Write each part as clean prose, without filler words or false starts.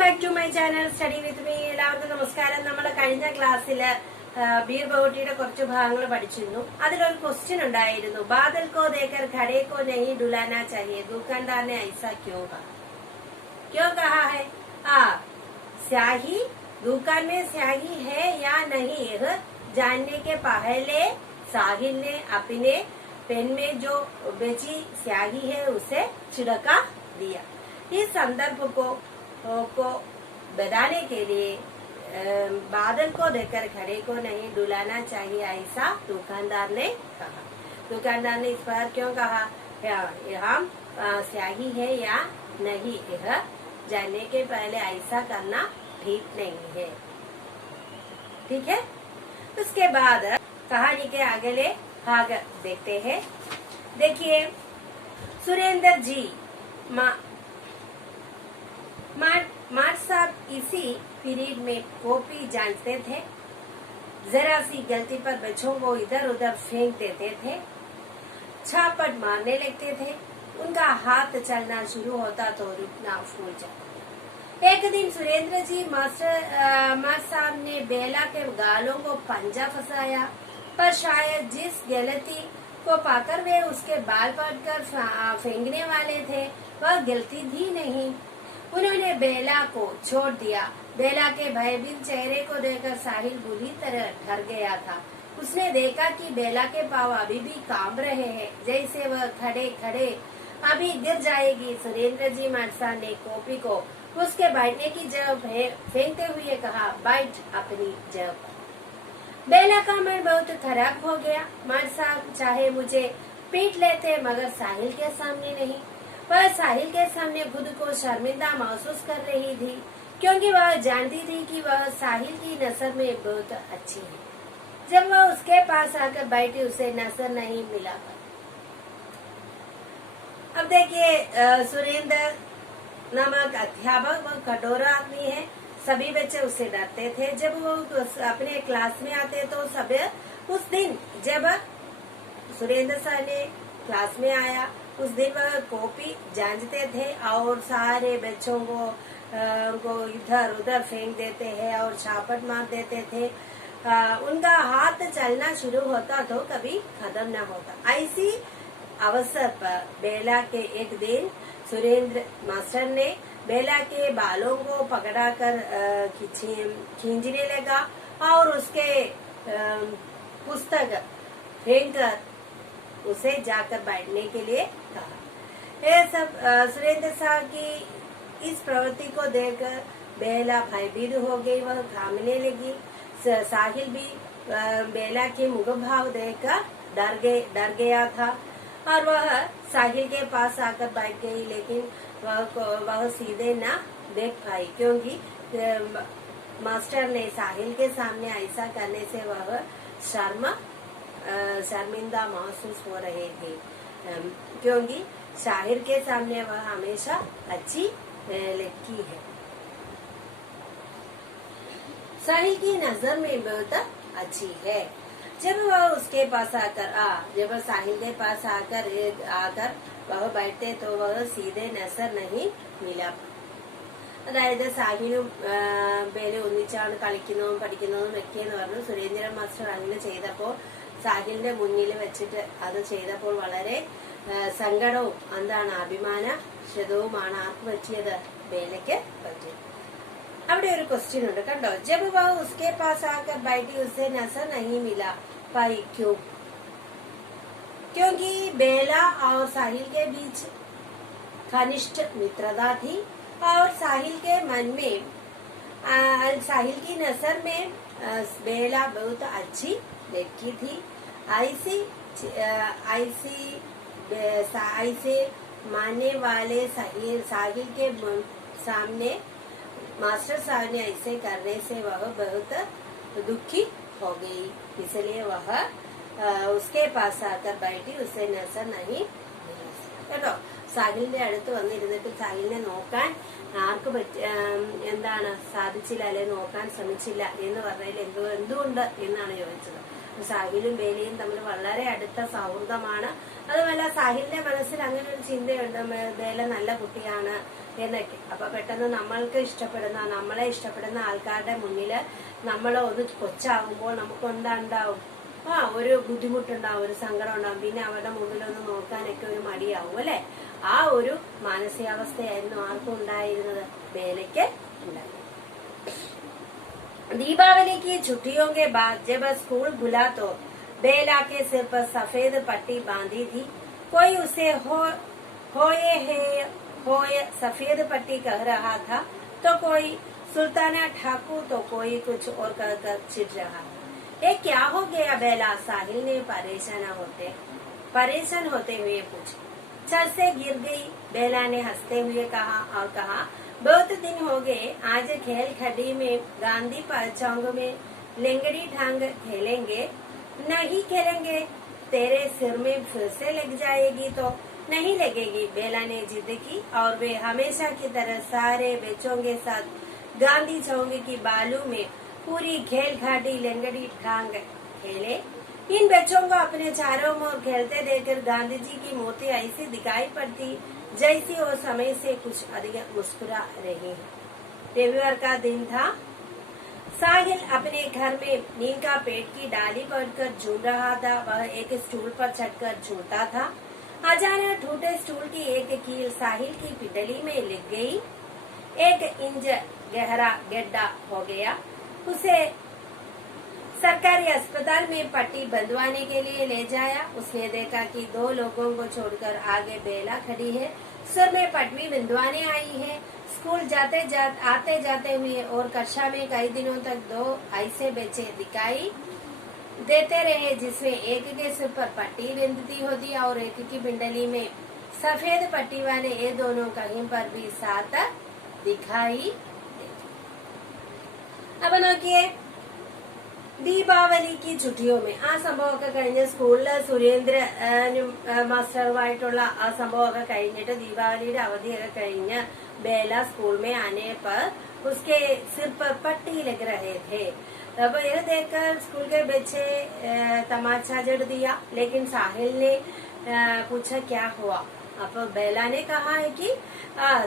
back to my channel Study with me. എല്ലാവർക്കും നമസ്കാരം. നമ്മൾ കഴിഞ്ഞ ക്ലാസ്സിൽ ബീർ ബഹുട്ടിയുടെ കുറച്ച് ഭാഗങ്ങൾ പഠിച്ചിരുന്നു. അതിലൊരു ക്വസ്റ്റ്യൻ ഉണ്ടായിരുന്നു. ബാദൽ കോ ദേക്കർ ഘടേ കോ നഹീ ഡുലാനാ चाहिए दुकानदार ने ऐसा क्यों कहा है? स्याही दुकान में स्याही है या नहीं यह जानने के पहले साहिल ने अपने पेन में जो बेची स्याही है उसे छिड़का दिया. इस संदर्भ को बताने के लिए बादल को देखकर घड़े को नहीं डुलाना चाहिए ऐसा दुकानदार ने कहा. दुकानदार ने इस पर क्यों कहा? यहाँ स्याही है या नहीं यह जानने के पहले ऐसा करना ठीक नहीं है. ठीक है. उसके बाद कहानी के अगले भाग देखते हैं. देखिए, सुरेंद्र जी मार साहब इसी पीरियड में कॉपी जांचते थे. जरा सी गलती पर बच्चों को इधर उधर फेंक देते थे. छापट मारने लगते थे. उनका हाथ चलना शुरू होता तो रुकना भूल जाता. एक दिन सुरेंद्र जी मास्टर साहब ने बेला के गालों को पंजा फंसाया, पर शायद जिस गलती को पाकर वे उसके बाल पकड़कर फेंकने वाले थे वह गलती थी नहीं. उन्होंने बेला को छोड़ दिया. बेला के भयभीत चेहरे को देखकर साहिल बुरी तरह डर गया था. उसने देखा कि बेला के पांव अभी भी कांप रहे हैं, जैसे वह खड़े खड़े अभी गिर जाएगी. सुरेंद्र जी मास्टर ने कॉपी को उसके बैठने की जगह फेंकते हुए कहा, बैठ अपनी जगह पर. बेला का मन बहुत खराब हो गया. मार साहब चाहे मुझे पीट लेते मगर साहिल के सामने नहीं. वह साहिल के सामने खुद को शर्मिंदा महसूस कर रही थी, क्योंकि वह जानती थी कि वह साहिल की नजर में बहुत अच्छी है. जब वह उसके पास आकर बैठी उसे नजर नहीं मिला. अब देखिए, सुरेंद्र नामक अध्यापक वह कठोर आदमी है. सभी बच्चे उससे डरते थे. जब वो अपने क्लास में आते तो सब उस दिन जब सुरेंद्र सर ने क्लास में आया उस दिन वह कॉपी जांचते थे और सारे बच्चों को इधर उधर फेंक देते हैं और छापट मार देते थे. उनका हाथ चलना शुरू होता तो कभी खत्म न होता. ऐसी अवसर पर बेला के एक दिन सुरेंद्र मास्टर ने बेला के बालों को पकड़ाकर खींचने लगा और उसके पुस्तक फेंककर उसे जाकर बैठने के लिए कहा. यह सब सुरेंद्र साहब की इस प्रवृत्ति को देखकर बेला भयभीत हो गई. वह घामने लगी. साहिल भी बेला के मुख भाव देखकर डर गया था और वह साहिल के पास आकर बैठ गई, लेकिन वह सीधे न देख पाई, क्योंकि मास्टर ने साहिल के सामने ऐसा करने से वह शर्मिंदा महसूस हो रहे थे, क्योंकि साहिल के सामने वह हमेशा अच्छी लड़की है. साहिल की नजर में बहुत अच्छी है. जब वह उसके पास जब साहिल के पास आकर वह बैठते तो वह सीधे नजर नहीं मिला. അതായത് സാഹിലും ബേലും ഒന്നിച്ചാണ് കളിക്കുന്നതും പഠിക്കുന്നതും വെക്കെന്ന് പറഞ്ഞു. സുരേന്ദ്രൻ മാസ്റ്റർ അങ്ങനെ ചെയ്തപ്പോൾ സാഹിലിന്റെ മുന്നിൽ വെച്ചിട്ട് അത് ചെയ്തപ്പോൾ വളരെ സങ്കടവും അഭിമാനക്ഷതവുമാണ് ആർക്ക് പറ്റിയത്? ബേലയ്ക്ക് പറ്റിയത്. അവിടെ ഒരു ക്വസ്റ്റ്യൻ ഉണ്ട് കണ്ടോ. जब वह उसके पास आकर बैठी उसे नजर नहीं मिला पाई. क्यों? क्योंकि बेला और साहिल के बीच घनिष्ठ मित्रता थी और साहिल के मन में साहिल की नजर में बेला बहुत अच्छी लड़की थी. ऐसे मानने वाले साहिल के सामने मास्टर साहब ने ऐसे करने से वह बहुत दुखी हो गई. इसलिए वह उसके पास आकर बैठी. उसे नजर नहीं കേട്ടോ. സാഹിലിന്റെ അടുത്ത് വന്നിരുന്നിട്ട് സാഹിലിനെ നോക്കാൻ ആർക്ക് സാധിച്ചില്ല, അല്ലെ നോക്കാൻ ശ്രമിച്ചില്ല എന്ന് പറഞ്ഞതിൽ എന്തുകൊണ്ട് എന്നാണ് ചോദിച്ചത്. സാഹിലും ബേലയും തമ്മിൽ വളരെ അടുത്ത സൗഹൃദമാണ്. അതുമല്ല സാഹിലിന്റെ മനസ്സിൽ അങ്ങനെ ഒരു ചിന്തയുണ്ട്, ബേല നല്ല കുട്ടിയാണ് എന്നൊക്കെ. അപ്പൊ പെട്ടെന്ന് നമ്മളെ ഇഷ്ടപ്പെടുന്ന ആൾക്കാരുടെ മുന്നില് നമ്മൾ ഒന്ന് കൊച്ചാകുമ്പോൾ നമുക്ക് ഉണ്ടാവും ഒരു ബുദ്ധിമുട്ടുണ്ടാവും, ഒരു സങ്കടം ഉണ്ടാവും, പിന്നെ അവരുടെ മുന്നിലൊന്ന് നോക്കാനൊക്കെ ഒരു മടിയാവും അല്ലെ. ആ ഒരു മാനസികാവസ്ഥയായിരുന്നു ആർക്കും ഉണ്ടായിരുന്നത്, ബേലയ്ക്ക് ഉണ്ടായിരുന്നത്. दीपावली की छुट्टियों के बाद जब स्कूल खुला तो बेला के सिर पर सफेद पट्टी बांधी थी। कोई उसे होए सफेद पट्टी कह रहा था, तो कोई सुल्ताना ठाकुर, तो कोई कुछ और कहकर चिढ़ रहा। ये क्या हो गया बेला? साहिल ने परेशान होते हुए पूछा। छत से गिर गई, बेला ने हंसते हुए कहा और कहा, बहुत दिन हो गए, आज खेल खड़ी में गांधी चौक में लेंगड़ी ढांग खेलेंगे। नहीं खेलेंगे, तेरे सिर में फिर से लग जाएगी। तो नहीं लगेगी, बेला ने जिद की और वे हमेशा की तरह सारे बच्चों के साथ गांधी चौक की बालू में पूरी खेल खाटी लेंगड़ी ढांग खेले। इन बच्चों को अपने चारों ओर खेलते देखकर गांधी जी की मूर्ति ऐसी दिखाई पड़ती जैसी वो समय से कुछ अधिक मुस्कुरा रही है। रविवार का दिन था। साहिल अपने घर में नीम का पेड़ की डाली पकड़कर झूल रहा था। वह एक स्टूल पर चढ़कर झूलता था। अचानक टूटे स्टूल की एक कील साहिल की पिंडली में लग गई। 1 इंच गहरा गड्ढा हो गया। उसे सरकारी अस्पताल में पट्टी बंधवाने के लिए ले जाया। उसने देखा कि 2 लोगों को छोड़कर आगे बेला खड़ी है, सिर में पट्टी बंधवाने आई है। स्कूल आते जाते हुए और कक्षा में कई दिनों तक 2 ऐसे बच्चे दिखाई देते रहे जिसमें एक के सिर पर पट्टी बंधती होती और एक की पिंडली में सफेद पट्टी वाले। ये दोनों कहीं पर भी साथ दिखाई देते। अब നോക്കിയേ, ദീപാവലി की छुट्टियों में ആ സംഭവമൊക്കെ കഴിഞ്ഞ് സ്കൂളില് സുരേന്ദ്രനും മാസ്റ്ററുമായിട്ടുള്ള ആ സംഭവമൊക്കെ കഴിഞ്ഞിട്ട് ദീപാവലിയുടെ അവധിയൊക്കെ കഴിഞ്ഞ് बेला स्कूल में आने पर उसके सिर पर पट्टी लग रहे थे। अब यह देखकर स्कूल के बच्चे तमाचा जड़ दिया, लेकिन साहिल ने पूछा क्या हुआ। अब बेला ने कहा है कि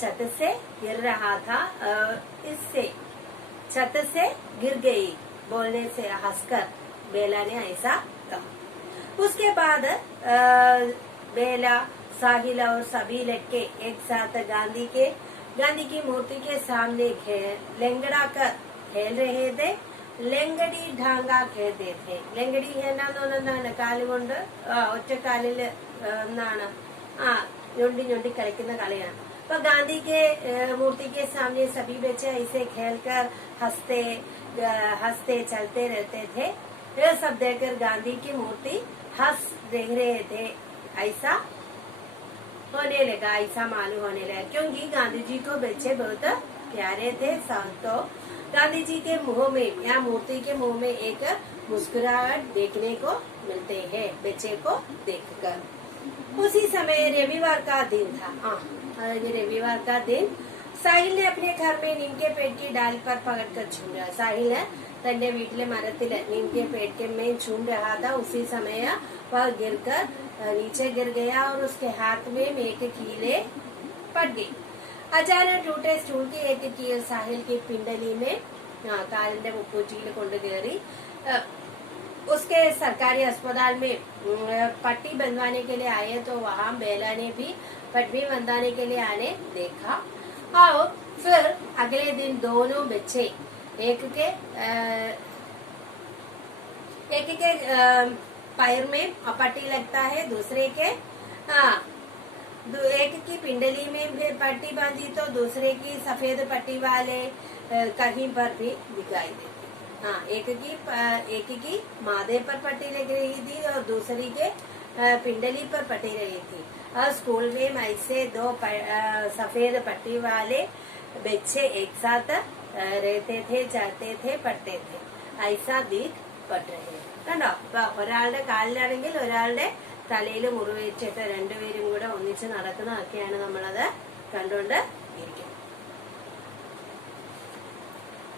छत से गिर रहा था, इससे छत से गिर गई। बोलने से हंसकर बेला ने ऐसा कहा। उसके बाद बेला, साहिल और सभी लड़के एक साथ गांधी की मूर्ति के सामने लेंगड़ा कर खेल रहे थे। लेंगड़ी ढांगा खेलते थे। लेंगड़ी എന്നാണ് കാലുകൊണ്ട് ഒറ്റക്കാലില് എന്നാണ് ഞൊണ്ടി കളിക്കുന്ന കളിയാണ്. तो गांधी के मूर्ति के सामने सभी बच्चे ऐसे खेलकर हंसते चलते रहते थे। यह सब देखकर गांधी की मूर्ति हंस देख रहे थे। ऐसा होने लगा, ऐसा मालूम होने लगा, क्योंकि गांधी जी को बच्चे बहुत प्यारे थे। तो गांधी जी के मुंह में या मूर्ति के मुंह में एक मुस्कुराहट देखने को मिलते हैं बच्चे को देखकर। उसी समय रविवार का दिन था। रविवार का दिन साहिल ने अपने घर में नीम के पेड़ की डाल पर पकड़कर झूम रहा। साहिल तन्ने വീട്ടിലെ മരത്തിൽ नीम के पेड़ के में झूम रहा था। उसी समय वह गिरकर नीचे गिर गया और उसके हाथ में एक कीले पड़ गई। अचानक टूटे स्टूल की एक कील साहिल की पिंडली में कालिന്റെ മുപ്പൂറ്റിയിൽ കൊണ്ട് കയറി। उसके सरकारी अस्पताल में पट्टी बंधवाने के लिए आए तो वहाँ बेला ने भी पट्टी बंधवाने के लिए आने देखा। और फिर अगले दिन दोनों बच्चे एक के पैर में पट्टी लगता है, दूसरे के एक की पिंडली में भी पट्टी बांधी तो दूसरे की सफेद पट्टी वाले कहीं पर भी दिखाई देते। एक की माथे पर पट्टी लग रही थी और दूसरी के पिंडली पर पट्टी रही थी। और स्कूल में ऐसे 2 सफेद पट्टी वाले बच्चे एक साथ रहते थे, चलते थे, पढ़ते थे। ऐसा दिख पड़ रहे കണ്ടോ. അപ്പൊ ഒരാളുടെ കാലിലാണെങ്കിൽ ഒരാളുടെ തലയിൽ മുറിവേറ്റിട്ട് രണ്ടുപേരും കൂടെ ഒന്നിച്ച് നടക്കുന്നതൊക്കെയാണ് നമ്മളത് കണ്ടുകൊണ്ട് ഇരിക്കുന്നത്.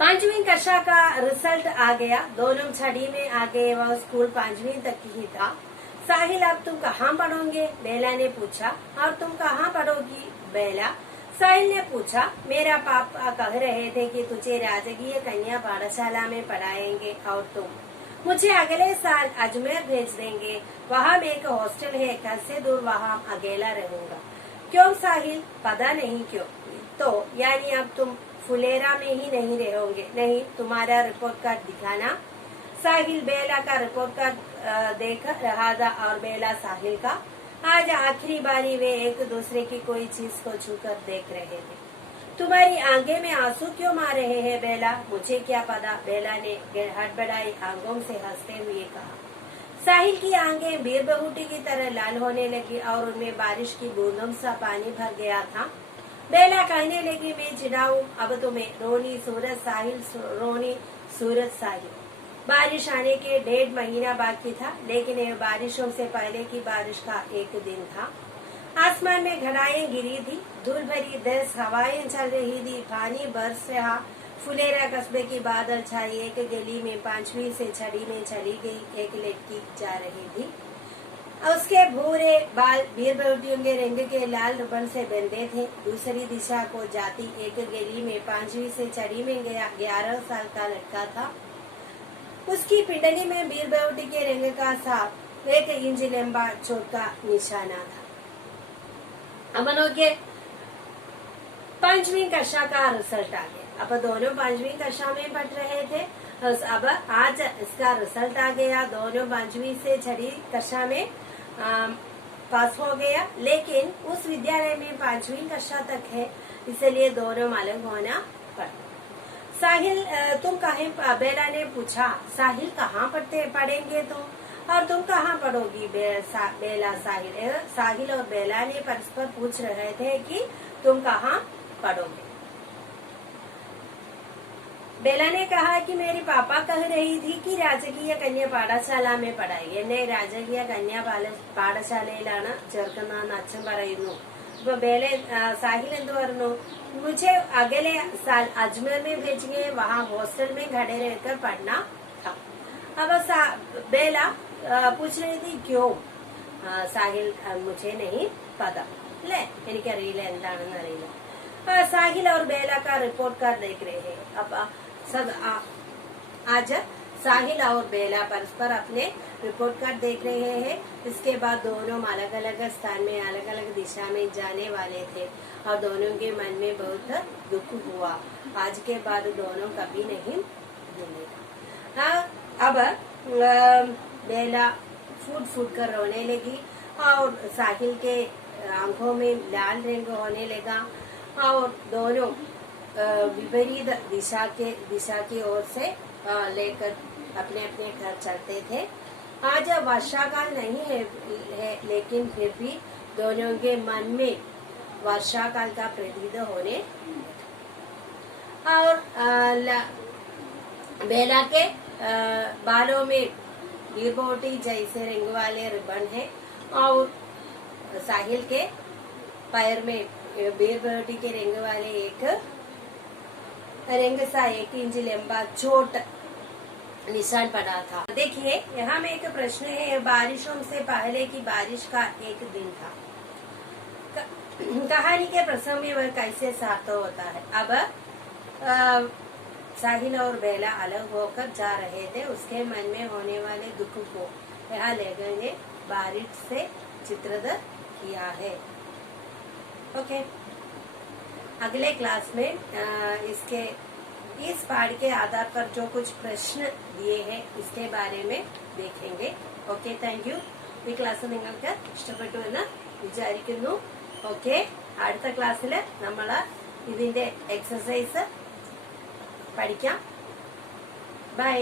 पांचवी कक्षा का रिजल्ट आ गया। दोनों छठी में आ गए। वह स्कूल पांचवी तक ही था। साहिल, अब तुम कहाँ पढ़ोगे? बेला ने पूछा। और तुम कहाँ पढ़ोगी बेला? साहिल ने पूछा। मेरा पापा कह रहे थे कि तुझे राजकीय कन्या पाठशाला में पढ़ाएंगे और तुम मुझे अगले साल अजमेर भेज देंगे। वहाँ एक हॉस्टल है, घर से दूर, वहाँ अकेला रहूंगा। क्यों साहिल? पता नहीं क्यों। तो यानी अब तुम फुलेरा में ही नहीं रहोगे? नहीं, तुम्हारा रिपोर्ट कार्ड दिखाना। साहिल बेला का रिपोर्ट कार्ड देख रहा था और बेला साहिल का। आज आखिरी बारी वे एक दूसरे की कोई चीज को छूकर देख रहे थे। तुम्हारी आंखें में आंसू क्यों मार रहे हैं बेला? मुझे क्या पता, बेला ने हड़बड़ाई आंखों से हंसते हुए कहा। साहिल की आंखें बीर बहूटी की तरह लाल होने लगी और उनमें बारिश की बूंदों सा पानी भर गया था। बेला कहने लगी, मैं चिढ़ाऊं अब तुम्हें? रोनी सूरज साहिल, रोनी सूरज साहिल। बारिश आने के 1.5 महीना बाकी था, लेकिन यह बारिशों से पहले की बारिश का एक दिन था। आसमान में घटाएं गिरी थी, धूल भरी 10 हवाएं चल रही थी, पानी बरस रहा। फुलेरा कस्बे की बादल छाई। एक गली में पांचवी से छठी में चली गई एक लड़की जा रही थी। उसके भूरे बाल बीर बहूटियों के रंग के लाल रिबन से बंधे थे। दूसरी दिशा को जाती एक गली में पांचवी से छठी में गया 11 साल का लड़का था। उसकी पिंडली में बीर बहूटी के रंग का साफ 1 इंच लंबा चोट का निशाना था। अमनों के पांचवी कक्षा का रिजल्ट आ गया। अब दोनों पांचवी कक्षा में पढ़ रहे थे। अब आज इसका रिजल्ट आ गया। दोनों पांचवी से छठी कक्षा में पास हो गया, लेकिन उस विद्यालय में पांचवी कक्षा तक है, इसलिए दोनों अलग होना पड़ा। साहिल, तुम कहाँ? बेला ने पूछा। साहिल, कहाँ पढ़ेंगे तुम? और तुम कहाँ पढ़ोगी बेला? साहिल और बेला ने परस्पर पूछ रहे थे कि तुम कहाँ पढ़ोगे। बेला ने कहा कि मेरे पापा कह रही थी कि രാജകീയ കന്യാ പാഠശാല में पढ़ाएंगे। എന്നെ രാജകീയ കന്യാ പാഠശാലയിലാണ് ചേർക്കുന്നതെന്ന് അച്ഛൻ പറയുന്നു। അപ്പൊ साहिल എന്ത് പറഞ്ഞു? मुझे अगले साल अजमेर में भेजेंगे, वहाँ हॉस्टल में खड़े रहकर पढ़ना था। अब बेला पूछ रही थी क्यों? साहिल, मुझे नहीं पता, ले എനിക്കറിയില്ല എന്താണെന്ന് അറിയില്ല। साहिल और बेला का रिपोर्ट कार्ड देख रहे हैं। अब आज साहिल और बेला परस्पर अपने रिपोर्ट कार्ड देख रहे हैं। इसके बाद दोनों अलग अलग स्थान में अलग अलग दिशा में जाने वाले थे और दोनों के मन में बहुत दुख हुआ। आज के बाद दोनों कभी नहीं मिलेगा। अब बेला फूट फूट कर रोने लगी और साहिल के आंखों में लाल रंग होने लगा और दोनों विपरीत दिशा की ओर से लेकर अपने अपने घर चलते थे। आज वर्षाकाल नहीं है, लेकिन फिर भी दोनों के मन में वर्षाकाल का प्रतीत होने और बेला के बालों में बीर बहूटी जैसे रंग वाले रिबन है और साहिल के पैर में बीर बहूटी के रंग वाले एक रंग सा 1 इंच लंबा चोट निशान पड़ा था। देखिए, यहाँ में एक प्रश्न है। बारिशों से पहले की बारिश का एक दिन था। कहानी के प्रसंग में वह कैसे सार्थक होता है। अब साहिल और बेला अलग होकर जा रहे थे। उसके मन में होने वाले दुख को यहाँ लेखक ने बारिश से चित्रित किया है। ओके, अगले क्लास में इस पाठ के आधार पर जो कुछ प्रश्न दिए हैं इसके बारे में देखेंगे। Okay, thank you. ഈ ക്ലാസ് നിങ്ങൾക്ക് ഇഷ്ടപ്പെട്ടു എന്ന് വിചാരിക്കുന്നു. ഓക്കെ, അടുത്ത ക്ലാസ്സിൽ നമ്മൾ ഇതിന്റെ എക്സസൈസ് പഠിക്കാം. ബൈ.